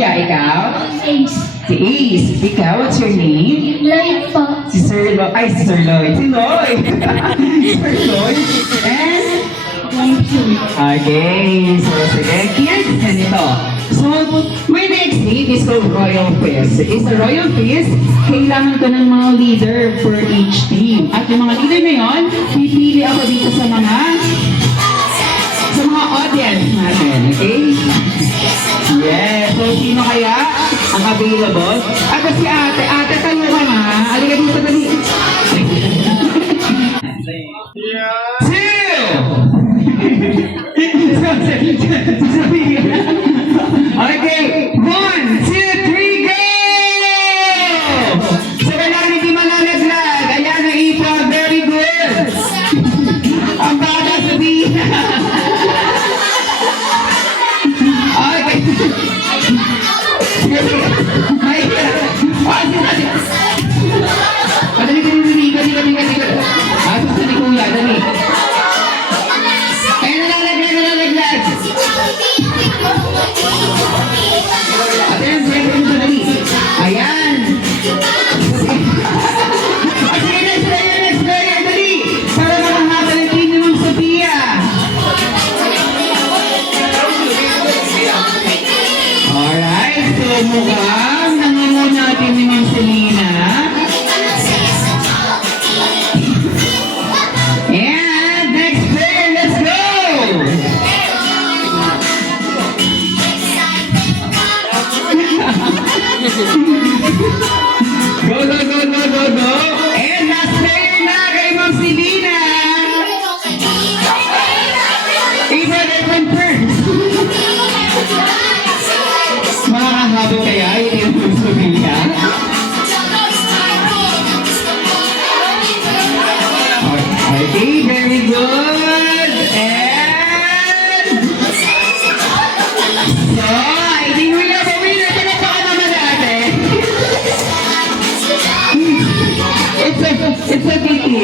Yeah, ikaw? Ace. Si Ace. Ikaw, what's your name? Lloyd po. Si Sir Lloyd. Ay, si Sir Lloyd. Si Lloyd. Sir Lloyd. And? Thank you. Okay. So, sige. Kids, ganito. So, my next name is called Royal Fist. Is a Royal Fist, kailangan ko ng mga leader for each team. At yung mga leader na yun, pipili ako dito sa mga audience natin. Okay? Yes. So, sino kaya ang available? At si ate. Ate, tayo ka nga. Halika dito, dali. Okay, 1, 2, 3, go! So, kailangan hindi malalaglag. Ayan ang ipa, very good. Ang bata sabihin. Okay. Ay, Dali. Asus sa kuya, dali. Ay, nalalaglag. Ayan. Sige, next player, dali. Para makahaba ng team ni Ma'am Sophia. Alright, so mukhang nangungunan natin ni Ma'am Selena. And next player, let's go! Go. And last player na kay Ma'am Selena. Iba from first. Makakahabol kaya yung Ma'am Sophia? Okay, very good.